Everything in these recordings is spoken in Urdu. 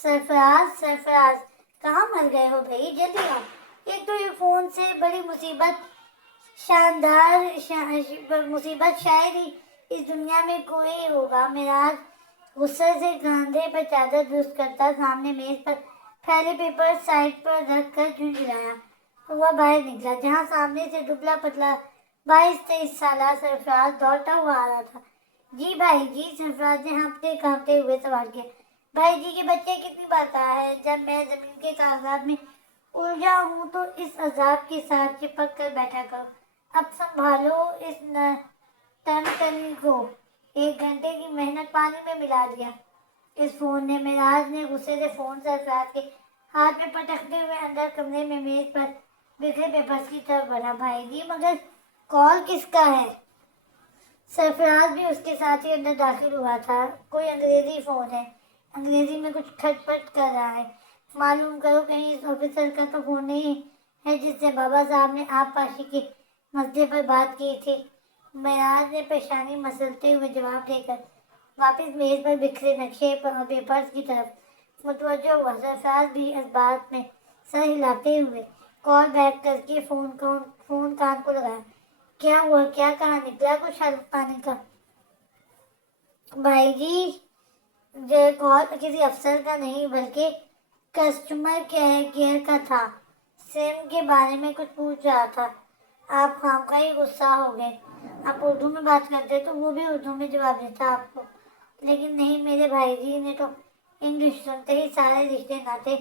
سرفراز کہاں مر گئے ہو بھائی؟ جلدی آؤ، ایک تو یہ فون سے بڑی مصیبت مصیبت شاید ہی اس دنیا میں کوئی ہوگا۔ معراج غصے سے کاندھے پر چادر درست کرتا سامنے میز پر پھیلے پیپر سائڈ پر رکھ کر جھنجھلایا ہوا باہر نکلا، جہاں سامنے سے دبلا پتلا 22-23 سالہ سرفراز دوڑتا ہوا آ رہا تھا۔ جی بھائی جی، سرفراز نے ہانپتے کانپتے ہوئے سوال کیا۔ بھائی جی کے بچے کتنی بار کہا ہے، جب میں زمین کے کاغذات میں الجھا ہوں تو اس عذاب کے ساتھ چپک کر بیٹھا کرو۔ اب سنبھالو اس ٹنٹنی کو، 1 گھنٹے کی محنت پانی میں ملا دیا اس فون نے۔ معراج نے غصے سے فون سرفراز کے ہاتھ میں پٹکتے ہوئے اندر کمرے میں میز پر بکھرے پیپرز کی طرف بڑھا۔ بھائی جی مگر کال کس کا ہے؟ سرفراز بھی اس کے ساتھ ہی اندر داخل ہوا تھا۔ کوئی انگریزی فون ہے، انگریزی میں کچھ کھٹ پٹ کر رہا ہے، معلوم کرو کہیں اس آفیسر کا تو فون نہیں ہے جس سے بابا صاحب نے آپ پاشی کے مسئلے پر بات کی تھی۔ معراج نے پیشانی مسلتے ہوئے جواب دے کر واپس میز پر بکھرے نقشے اور پیپرز کی طرف متوجہ ہوا۔ سرفراز بھی اس بات میں سر ہلاتے ہوئے کال بیک کر کے فون کان کو لگایا۔ کیا ہوا؟ کیا کہا؟ نکلا کچھ حل پانے کا؟ بھائی جی یہ کال کسی افسر کا نہیں بلکہ کسٹمر کیئر کا تھا، سم کے بارے میں کچھ پوچھ رہا تھا۔ آپ خامخواہ ہی غصہ ہو گئے، آپ اردو میں بات کرتے تو وہ بھی اردو میں جواب دیتا آپ کو، لیکن نہیں، میرے بھائی جی نے تو انگلش سنتے ہی سارے رشتے ناطے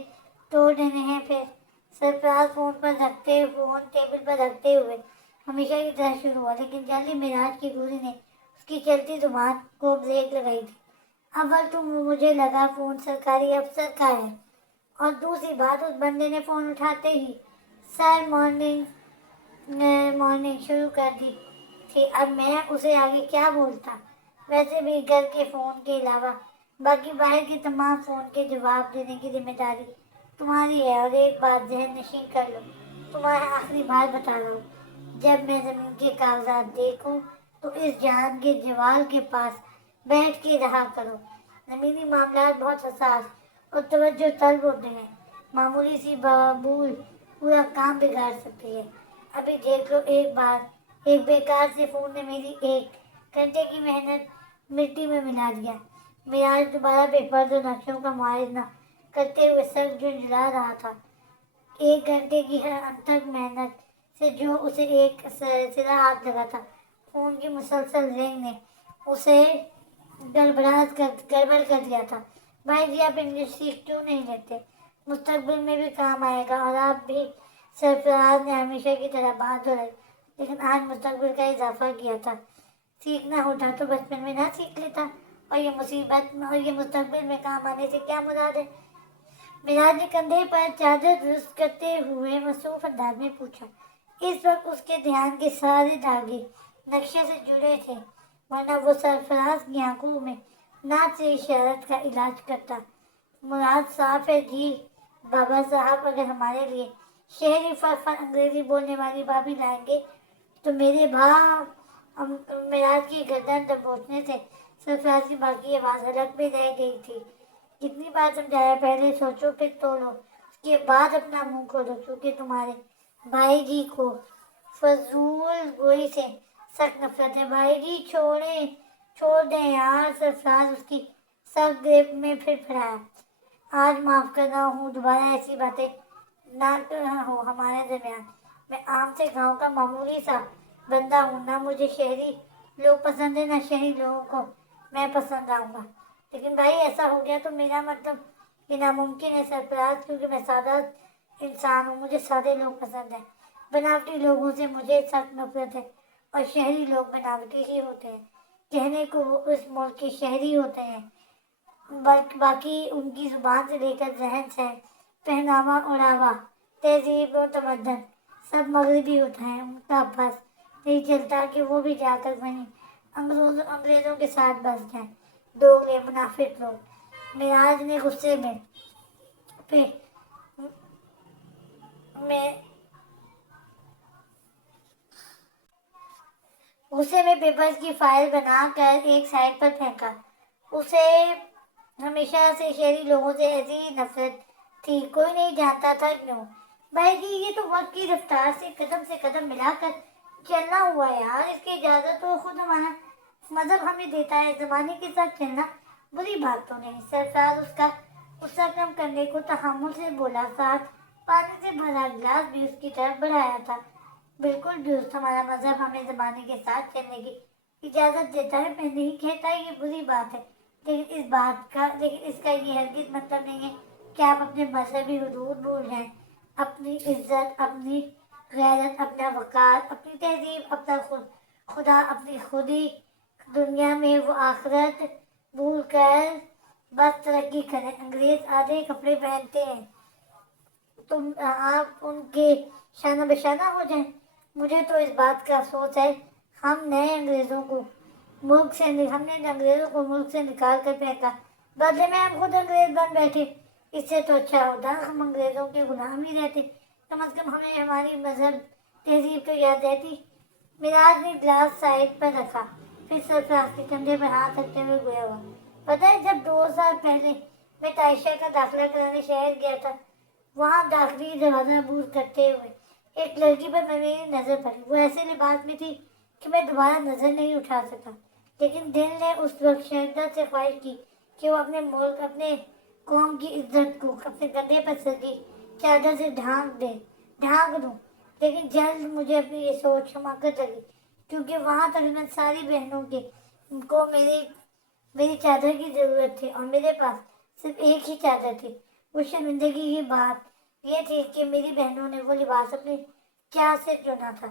توڑ دینے ہیں پھر۔ سرفراز فون ٹیبل پر رکھتے ہوئے ہمیشہ کی طرح شروع ہوا، لیکن جلدی معراج کی گولی نے اس کی چلتی زبان کو بریک لگائی تھی۔ اول تو مجھے لگا فون سرکاری افسر کا ہے، اور دوسری بات اس بندے نے فون اٹھاتے ہی سر مارننگ شروع کر دی تھی۔ اب میں اسے آگے کیا بولتا؟ ویسے بھی گھر کے فون کے علاوہ باقی باہر کے تمام فون کے جواب دینے کی ذمہ داری تمہاری ہے۔ اور ایک بات ذہن نشین کر لو، تمہیں آخری بار بتا رہا ہوں، جب میں زمین کے کاغذات دیکھوں تو اس جہان کے زوال کے پاس بیٹھ کے رہا کرو۔ زمینی معاملات بہت حساس اور توجہ طلب ہوتے ہیں، معمولی سی بھول پورا کام بگاڑ سکتی ہے۔ ابھی دیکھ لو، ایک بار ایک بیکار سے فون نے میری 1 گھنٹے کی محنت مٹی میں ملا دیا۔ معراج دوبارہ پیپرز اور نقشوں کا موازنہ کرتے ہوئے سر جھنجھلا رہا تھا۔ 1 گھنٹے کی ہر انتھک محنت سے جو اسے ایک سلسلہ ہاتھ لگا تھا، فون کی مسلسل رنگ نے اسے گڑبڑ کر دیا تھا۔ بھائی جی آپ انگلش سیکھ کیوں نہیں لیتے؟ مستقبل میں بھی کام آئے گا۔ اور آپ بھی، سرفراز نے ہمیشہ کی طرح بات دہرائی، لیکن آج مستقبل کا اضافہ کیا تھا۔ سیکھنا ہوتا تو بچپن میں نہ سیکھ لیتا، اور یہ مستقبل میں کام آنے سے کیا مراد ہے؟ معراج نے کندھے پر چادر درست کرتے ہوئے مصروف انداز میں پوچھا۔ اس وقت اس کے دھیان کے سارے دھاگے نقشے سے جڑے تھے، ورنہ وہ سرفراز کی آنکھوں میں ناک سے اشارت کا علاج کرتا۔ مراد صاف ہے جی بابا صاحب، اگر ہمارے لیے شہری فر انگریزی بولنے والی بھابھی لائیں گے تو میرے معراج کی گردن دبوچنے سے سرفراز کی باقی آواز حلق میں رہ گئی تھی۔ کتنی بار سمجھایا، پہلے سوچو پھر تولو، اس کے بعد اپنا منہ کھولو، کیونکہ تمہارے بھائی جی کو فضول گوئی سے سخت نفرت ہے۔ بھائی جی چھوڑ دیں یار، سرفراز اس کی سخت گریپ میں پھر پھرایا۔ آج معاف کر رہا ہوں، دوبارہ ایسی باتیں نہ ہو ہمارے درمیان۔ میں عام سے گاؤں کا معمولی سا بندہ ہوں، نہ مجھے شہری لوگ پسند ہیں، نہ شہری لوگوں کو میں پسند آؤں گا۔ لیکن بھائی ایسا ہو گیا تو میرا مطلب یہ ناممکن ہے سرفراز، کیونکہ میں سادہ انسان ہوں، مجھے سادے لوگ پسند ہیں۔ بناوٹی لوگوں سے مجھے سخت نفرت ہے، اور شہری لوگ بناوٹی ہی ہوتے ہیں، کہنے کو وہ اس ملک کے شہری ہوتے ہیں، باقی ان کی زبان سے لے کر ذہن سے پہناوا اوڑھاوا تہذیب و تمدن سب مغربی ہوتا ہے۔ ان کا بس نہیں چلتا کہ وہ بھی جا کر وہیں انگریزوں کے ساتھ بس جائیں، دوگلے منافق لوگ۔ معراج نے غصے میں پیپرز کی فائل بنا کر ایک سائڈ پر پھینکا۔ اسے ہمیشہ سے شہری لوگوں سے ایسی ہی نفرت تھی، کوئی نہیں جانتا تھا کیوں۔ بھائی جی یہ تو وقت کی رفتار سے قدم ملا کر چلنا ہوا ہے یار، اس کی اجازت تو خود ہمارا مذہب ہمیں دیتا ہے، زمانے کے ساتھ چلنا بری بات تو نہیں۔ سرفراز اس کا غصہ کم کرنے کو تحمل سے بولا، ساتھ پانی سے بھرا گلاس بھی اس کی طرف بڑھایا تھا۔ بالکل درست، ہمارا مذہب ہمیں زمانے کے ساتھ چلنے کی اجازت دیتا ہے، میں نہیں کہتا یہ بری بات ہے، لیکن اس کا یہ ہرگز مطلب نہیں ہے کہ آپ اپنے مذہبی حدود بھول جائیں، اپنی عزت، اپنی غیرت، اپنا وقار، اپنی تہذیب، اپنا خدا، اپنی خودی، دنیا میں وہ آخرت بھول کر بس ترقی کریں۔ انگریز آدھے کپڑے پہنتے ہیں، آپ ان کے شانہ بشانہ ہو جائیں۔ مجھے تو اس بات کا افسوس ہے، ہم نے انگریزوں کو ملک سے نکال کر پھینکا، بدلے میں ہم خود انگریز بن بیٹھے۔ اس سے تو اچھا ہوتا ہم انگریزوں کے غلام ہی رہتے، کم از کم ہمیں ہماری مذہب تہذیب تو یاد رہتی۔ میراج نے گلاس سائڈ پر رکھا، پھر سرفراز کے کندھے پر ہاتھ رکھتے ہوئے گویا ہوا، پتہ ہے جب 2 سال پہلے میں عائشہ کا داخلہ کرانے شہر گیا تھا، وہاں داخلی دروازہ عبور کرتے ہوئے ایک لڑکی پر میری نظر پڑی۔ وہ ایسے لباس میں تھی کہ میں دوبارہ نظر نہیں اٹھا سکا، لیکن دل نے اس وقت شدت سے خواہش کی کہ وہ اپنے ملک، اپنے قوم کی عزت کو اپنے کندھے پر سجی چادر سے ڈھانک دوں۔ لیکن جلد مجھے اپنی یہ سوچ حماقت لگی، کیونکہ وہاں تقریباً ساری بہنوں کو میری چادر کی ضرورت تھی، اور میرے پاس صرف ایک ہی چادر تھی۔ وہ شرمندگی کی بات یہ تھی کہ میری بہنوں نے وہ لباس اپنی چاہت سے چنا تھا۔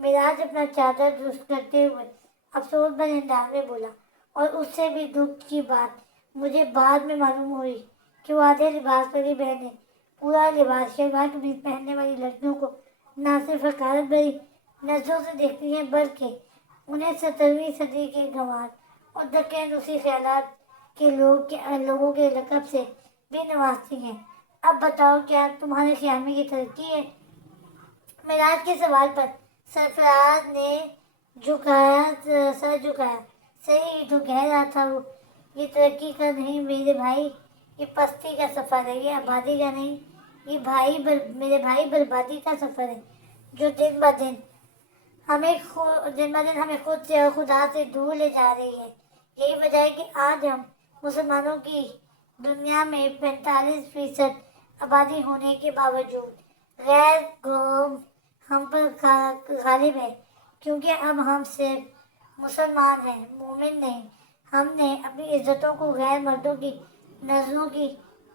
میراج اپنا چادر درست کرتے ہوئے افسوس بھرے انداز میں بولا، اور اس سے بھی دکھ کی بات مجھے بعد میں معلوم ہوئی کہ وہ آدھے لباس والی بہنیں پورا لباس شلوار قمیض پہننے والی لڑکیوں کو نہ صرف حقارت بھری نظروں سے دیکھتی ہیں، بلکہ انہیں 17ویں صدی کے گنوار اور دقیانوسی خیالات کے لوگوں کے لقب سے بھی نوازتی ہیں۔ اب بتاؤ کیا تمہارے خیال میں یہ ترقی ہے؟ معراج کے سوال پر سرفراز نے سر جھکایا۔ صحیح تو کہہ رہا تھا وہ، یہ ترقی کا نہیں میرے بھائی، یہ پستی کا سفر ہے، یہ آبادی کا نہیں، یہ میرے بھائی بربادی کا سفر ہے، جو دن بہ دن ہمیں خود سے اور خدا سے دور لے جا رہی ہے۔ یہی وجہ ہے کہ آج ہم مسلمانوں کی دنیا میں 45% آبادی ہونے کے باوجود غیر قوم ہم پر غالب ہے، کیونکہ اب ہم صرف مسلمان ہیں، مومن نہیں۔ ہم نے اپنی عزتوں کو غیر مردوں کی نظروں کی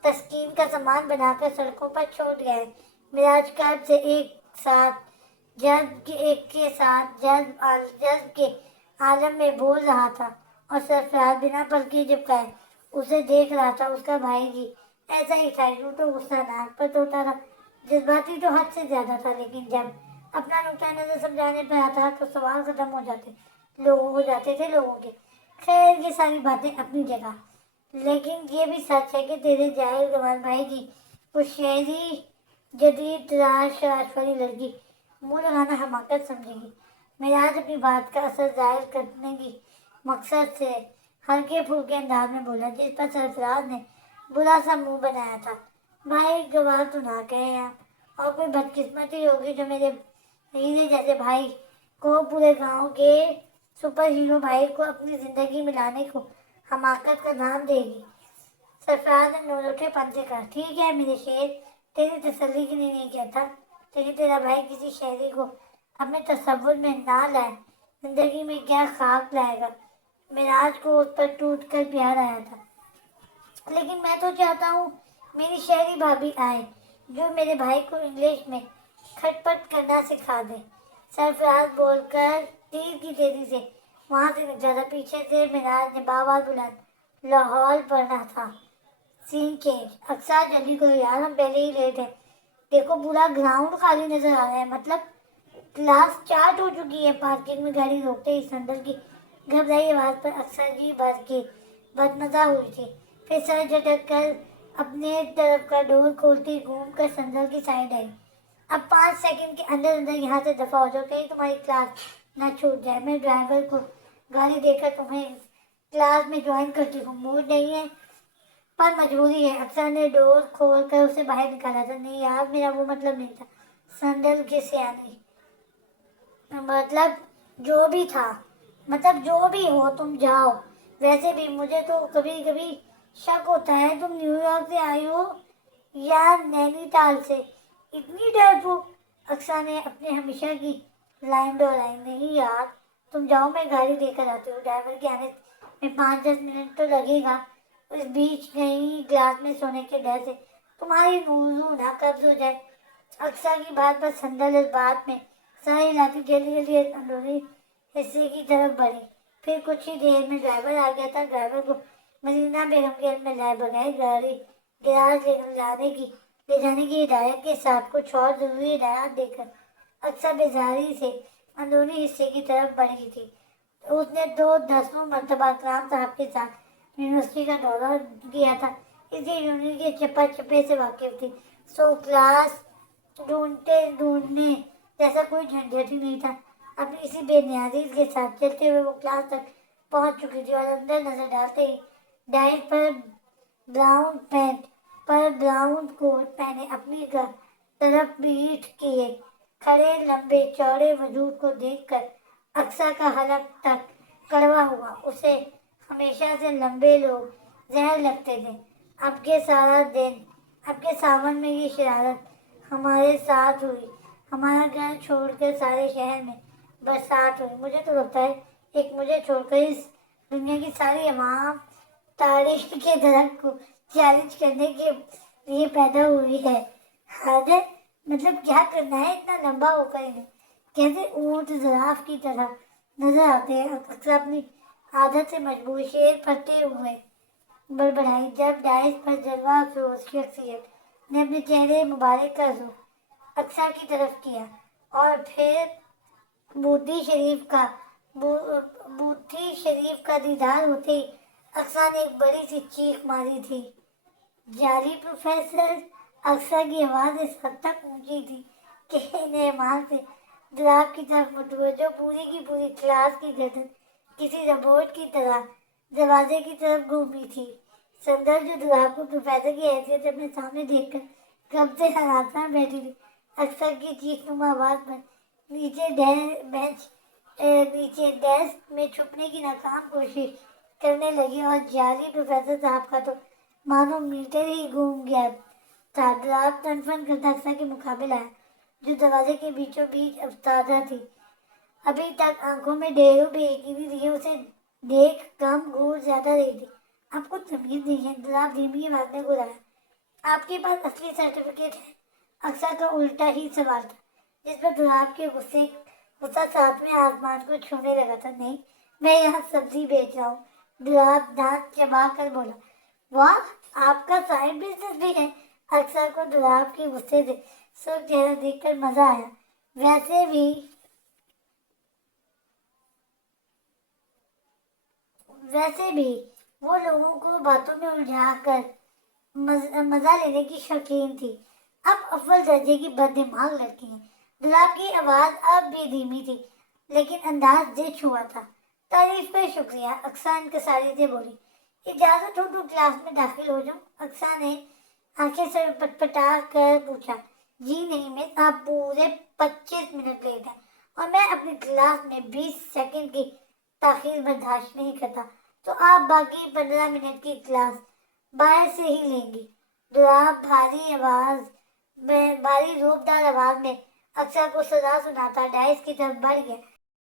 تسکین کا سامان بنا کر سڑکوں پر چھوڑ دیا ہے۔ معراج قلب سے ایک کے ساتھ جذب کے عالم میں بول رہا تھا، اور سرفراز بنا پلکی جھپکائے اسے دیکھ رہا تھا۔ اس کا بھائی جی ایسا ہی تھا، یوں تو غصہ ناک پر ہوتا تھا، جذباتی تو حد سے زیادہ تھا، لیکن جب اپنا نقطۂ نظر سمجھانے پر آتا تو سوال ختم ہو جاتے تھے لوگوں کے۔ خیر یہ ساری باتیں اپنی جگہ، لیکن یہ بھی سچ ہے کہ تیرے جاہل گوار بھائی جی وہ شہری جدید تراش والی لڑکی منہ لگانا حماقت سمجھے گی۔ معراج اپنی بات کا اثر ظاہر کرنے کی مقصد سے ہلکے پھلکے انداز میں بولا، جس پر سرفراز نے برا سا منہ بنایا تھا۔ بھائی گوار تو نہ کہیں آپ، اور کوئی بدقسمتی ہوگی جو میرے ہیرے جیسے بھائی کو، پورے گاؤں کے سپر ہیرو بھائی کو اپنی زندگی میں لانے کو حماقت کا نام دے گی۔ سرفراز نے نولوٹے پن سے کہا، ٹھیک ہے میرے شیر، تیری تسلی کے لیے نہیں کہتا، لیکن تیرا بھائی کسی شہری کو اپنے تصور میں نہ لائے، زندگی میں کیا خاک لائے گا۔ معراج کو اس پر ٹوٹ کر پیار آیا تھا، لیکن میں تو چاہتا ہوں میری شہری بھابھی آئے جو میرے بھائی کو انگلش میں کھٹ پٹ کرنا سکھا دے۔ سرفراز بول کر تیر کی تیزی سے وہاں سے نکلا تھا۔ پیچھے سے معراج نے بآواز بلند، لاہور پڑھنا تھا، سین چینج۔ اقصیٰ جلدی کرو یار، ہم پہلے ہی لیٹ ہیں، دیکھو پورا گراؤنڈ خالی نظر آ رہا ہے، مطلب کلاس اسٹارٹ ہو چکی ہے۔ پارکنگ میں گاڑی روکتے ہی سندل کی گھبرائی آواز پر اقصیٰ جی بھر کے بدمزہ ہوئی تھی، پھر سر جھٹک کر اپنے طرف کا ڈور کھولتی گھوم کر سندل کی سائڈ آئی۔ اب 5 سیکنڈ کے اندر یہاں سے دفعہ ہو جاؤ، کہیں تمہاری کلاس نہ چھوٹ جائے۔ میں ڈرائیور کو گاڑی دے کر تمہیں کلاس میں جوائن کرتی ہوں، موڈ نہیں ہے پر مجبوری ہے۔ اکثر نے ڈور کھول کر اسے باہر نکالا تھا۔ نہیں یار، میرا وہ مطلب نہیں تھا۔ سندر کی سیانی، مطلب جو بھی تھا، مطلب جو بھی ہو تم جاؤ۔ ویسے بھی مجھے تو کبھی کبھی شک ہوتا ہے تم نیو یارک سے آئی ہو یا نینی تال سے، اتنی ڈرپوک۔ اکثر نے اپنے ہمیشہ کی لائن دہرائی، نہیں یار تم جاؤ، میں گاڑی لے کر آتی ہوں، ڈرائیور کے آنے میں 5-10 منٹ تو لگے گا، اس بیچ کہیں گلاس میں سونے کے ڈر سے تمہاری موضوع نہ قبض ہو جائے۔ اکثر کی بات پر سندل اس بات میں سارے علاقے جلدی جلدی اندرونی حصے کی طرف بڑھے۔ پھر کچھ ہی دیر میں ڈرائیور آ گیا تھا۔ ڈرائیور کو مدینہ بیگم کے گھر میں لائے بغیر گاڑی گراج لے جانے کی ہدایت کے ساتھ کچھ اور ضروری ہدایات دے کر اکثر بیزاری سے اندرونی حصے کی طرف بڑھی تھی۔ اس نے 10 مرتبہ اکرام صاحب کے ساتھ یونیورسٹی کا دورہ کیا تھا، اس لیے یونیورسٹی کے چپا چپے سے واقف تھی۔ کلاس ڈھونڈنے جیسا کوئی جھنجھٹ ہی نہیں تھا۔ اپنی اسی بے نیازی کے ساتھ چلتے ہوئے وہ کلاس تک پہنچ چکی تھی اور اندر نظر ڈالتے ہی ڈائٹ پر براؤن پینٹ پر براؤن کوٹ پہنے اپنی طرف پیٹھ کیے کھڑے لمبے چوڑے وجود کو دیکھ کر اقصیٰ کا حلق تک کڑوا ہوا۔ اسے ہمیشہ سے لمبے لوگ زہر لگتے تھے۔ اب کے ساون میں یہ شرارت ہمارے ساتھ ہوئی، ہمارا گھر چھوڑ کر سارے شہر میں برسات ہوئی۔ مجھے تو لگتا ہے ایک مجھے چھوڑ کر اس دنیا کی ساری عوام تاریخ کے درخت کو چیلنج کرنے کے لیے پیدا ہوئی ہے۔ حاضر مطلب کیا کرنا ہے اتنا لمبا ہو کر انہیں؟ کیسے اونٹ زراف کی طرح نظر آتے ہیں؟ اکثر اپنی عادت سے مجبور شیر پھٹتے ہوئے بڑبڑائی جب ڈائس پر جلوہ افروز شخصیت نے اپنے چہرے مبارک کا رخ اقصیٰ کی طرف کیا اور پھر بودھی شریف کا دیدار ہوتے ہی اقصیٰ نے ایک بڑی سی چیخ ماری تھی۔ جعلی پروفیسر! اقصیٰ کی آواز اس حد تک اونچی تھی کہ نعمان سے دراب کی طرف متوجہ پوری کی پوری کلاس کی گردن کسی روبوٹ کی طرح دروازے کی طرف گھومی تھی۔ سندر جو دراب کو پروفیسر کی حیثیت سے اپنے سامنے دیکھ کر کب سے ہراساں بیٹھی تھی، اقصیٰ کی چیخ نما آواز پر نیچے ڈیسک میں چھپنے کی ناکام کوشش کرنے لگی اور جعلی پروفیسر صاحب کا تو مانو میٹر ہی گھوم گیا تھا۔ دراب تنفن کرتا اقصیٰ کے مقابل آیا جو دروازے کے بیچوں بیچ ایستادہ تھی۔ ابھی تک آنکھوں میں ڈھیروں بے یقینی تھی، اسے دیکھ کم گور زیادہ رہی تھی۔ آپ کو تمیز نہیں ہے؟ دراب دھیمی آواز میں گرایا۔ آپ کے پاس اصلی سرٹیفکیٹ ہے؟ اقصیٰ کا الٹا ہی سوال تھا جس پر دراب کے غصہ 7ویں آسمان کو چھونے لگا تھا۔ نہیں، میں یہاں سبزی بیچ رہا ہوں، دراب دانت چبا کر بولا۔ واہ، آپ کا سائڈ بزنس بھی ہے؟ اقصیٰ کو دراب کے غصے سے سرخ چہرہ دیکھ کر مزہ آیا۔ ویسے بھی وہ لوگوں کو باتوں میں الجھا کر مزہ لینے کی شوقین تھی۔ اب اول درجے کی بد دماغ لڑکی ہیں۔ دراب کی آواز اب بھی دھیمی تھی لیکن انداز دل چھوا تھا۔ تعریف کا شکریہ، اقصیٰ انکساری سے بولی۔ اجازت ہو تو کلاس میں داخل ہو جاؤں؟ اقصیٰ نے آنکھیں سر پٹپٹا کر پوچھا۔ جی نہیں مس، آپ پورے 25 منٹ لیٹ ہیں اور میں اپنی کلاس میں 20 سیکنڈ کی تاخیر برداشت نہیں کرتا، تو آپ باقی 15 منٹ کی کلاس باہر سے ہی لیں گی۔ دراب بھاری روبدار آواز میں اقصیٰ کو سزا سناتا ڈائس کی طرف بڑھ گیا۔